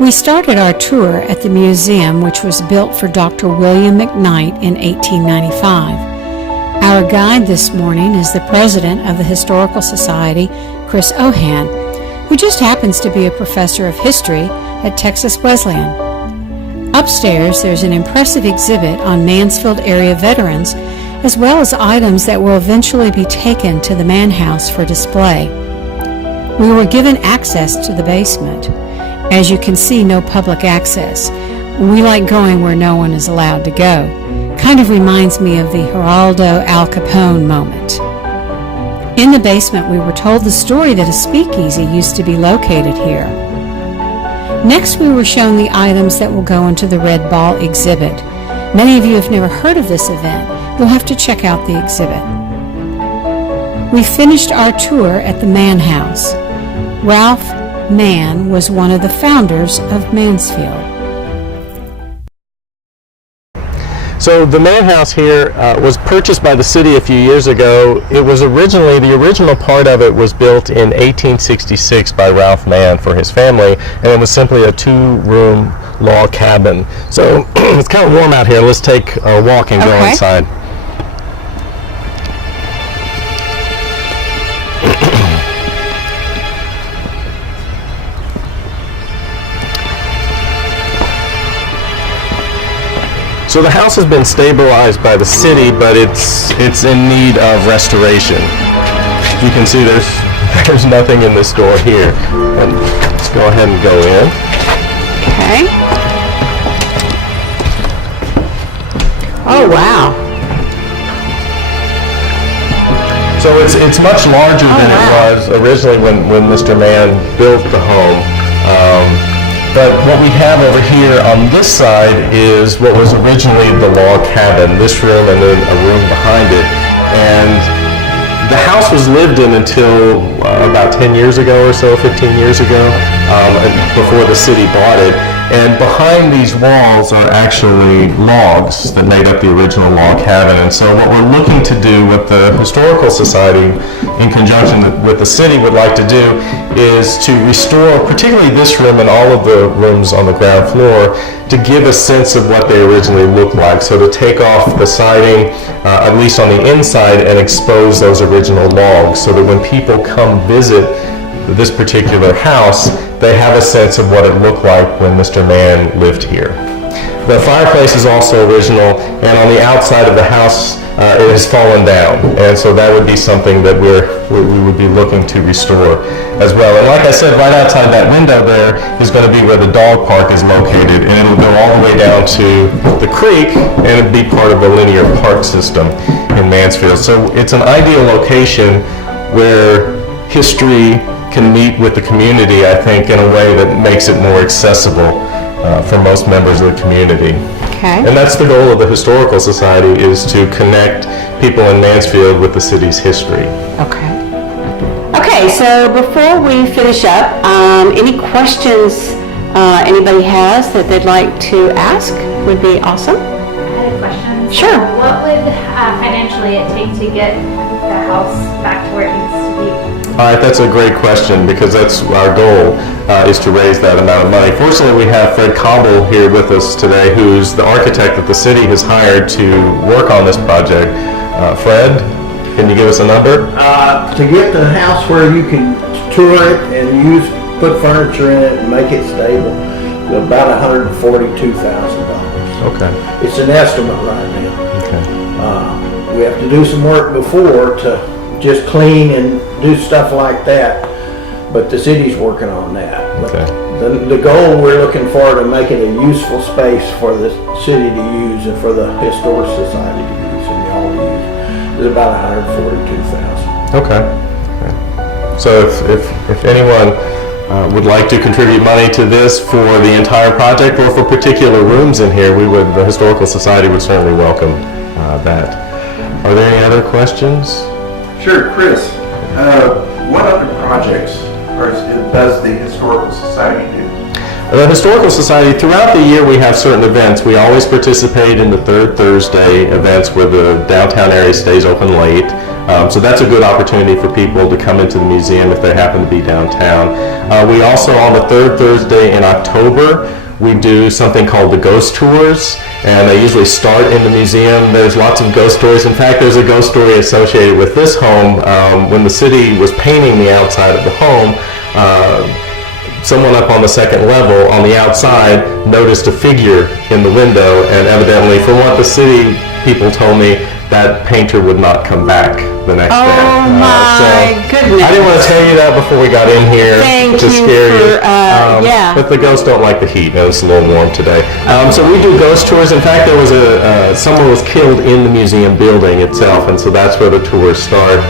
We started our tour at the museum, which was built for Dr. William McKnight in 1895. Our guide this morning is the president of the Historical Society, Chris Ohan, who just happens to be a professor of history at Texas Wesleyan. Upstairs, there's an impressive exhibit on Mansfield area veterans, as well as items that will eventually be taken to the Mann House for display. We were given access to the basement. As you can see, no public access. We like going where no one is allowed to go. Kind of reminds me of the Geraldo Al Capone moment. In the basement, we were told the story that a speakeasy used to be located here. Next, we were shown the items that will go into the Red Ball exhibit. Many of you have never heard of this event. You'll have to check out the exhibit. We finished our tour at the Mann House. Ralph Mann was one of the founders of Mansfield. So the Mann House here was purchased by the city a few years ago. It was the original part of it was built in 1866 by Ralph Mann for his family, and it was simply a 2-room log cabin. So it's kind of warm out here. Let's take a walk and go inside. So the house has been stabilized by the city, but it's in need of restoration. You can see there's nothing in this door here. And let's go ahead and go in. Okay. Oh wow. So it's much larger than it was originally when Mr. Mann built the home. But what we have over here on this side is what was originally the log cabin, this room and then a room behind it. And the house was lived in until about 10 years ago or so, 15 years ago, before the city bought it. And behind these walls are actually logs that made up the original log cabin. And so what we're looking to do, what the Historical Society in conjunction with the city would like to do, is to restore particularly this room and all of the rooms on the ground floor to give a sense of what they originally looked like. So to take off the siding, at least on the inside, and expose those original logs so that when people come visit this particular house, they have a sense of what it looked like when Mr. Mann lived here. The fireplace is also original, and on the outside of the house it has fallen down, and so that would be something that we would be looking to restore as well. And like I said, right outside that window there is going to be where the dog park is located, and it'll go all the way down to the creek, and it'll be part of the linear park system in Mansfield. So it's an ideal location where history can meet with the community, I think, in a way that makes it more accessible for most members of the community. Okay. And that's the goal of the Historical Society, is to connect people in Mansfield with the city's history. Okay. Okay, so before we finish up, any questions anybody has that they'd like to ask would be awesome. I had a question. Sure. What would financially it take to get the house back to where it needs to be? All right, that's a great question, because that's our goal, is to raise that amount of money. Fortunately, we have Fred Cobble here with us today, who's the architect that the city has hired to work on this project. Fred, can you give us a number? To get the house where you can tour it and put furniture in it and make it stable, about $142,000. Okay. It's an estimate right now. Okay. We have to do some work before to just clean and do stuff like that, but the city's working on that. Okay. The goal we're looking for to make it a useful space for the city to use and for the Historic Society to use and y'all to use is about $142,000. Okay. So if anyone would like to contribute money to this for the entire project or for particular rooms in here, the Historical Society would certainly welcome that. Are there any other questions? Sure, Chris. What other projects does the Historical Society do? The Historical Society, throughout the year we have certain events. We always participate in the third Thursday events where the downtown area stays open late. So that's a good opportunity for people to come into the museum if they happen to be downtown. We also, on the third Thursday in October, we do something called the ghost tours, and they usually start in the museum. There's lots of ghost stories. In fact, there's a ghost story associated with this home. When the city was painting the outside of the home, someone up on the second level on the outside noticed a figure in the window, and evidently, from what the city people told me, that painter would not come back the next day. Oh my goodness. I didn't want to tell you that before we got in here Thank to you scare you. yeah. But the ghosts don't like the heat, and it's a little warm today. So we do ghost tours. In fact, there was someone was killed in the museum building itself, and so that's where the tours start.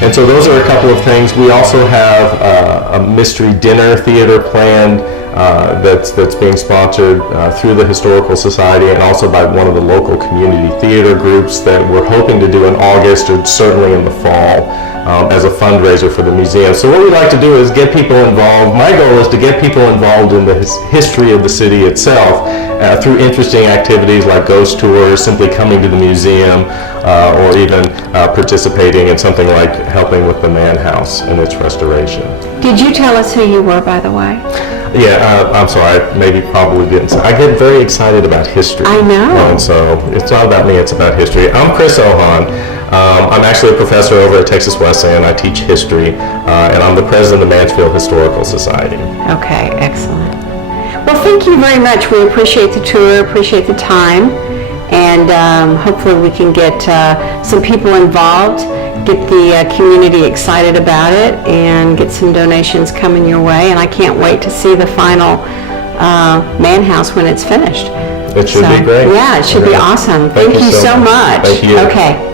And so those are a couple of things. We also have a mystery dinner theater planned that's being sponsored through the Historical Society and also by one of the local community theater groups that we're hoping to do in August or certainly in the fall as a fundraiser for the museum. So what we like to do is get people involved. My goal is to get people involved in the history of the city itself through interesting activities like ghost tours, simply coming to the museum, or even participating in something like helping with the Mann House and its restoration. Did you tell us who you were, by the way? Yeah, I'm sorry, maybe probably didn't. I get very excited about history. I know. And so it's not about me, it's about history. I'm Chris Ohan. I'm actually a professor over at Texas Wesleyan. I teach history, and I'm the president of the Mansfield Historical Society. Okay, excellent. Well, thank you very much. We appreciate the tour, appreciate the time, and hopefully we can get some people involved, get the community excited about it, and get some donations coming your way. And I can't wait to see the final Mann House when it's finished. It should be great. Yeah, it should be awesome. Thank you so much. Thank you. Okay.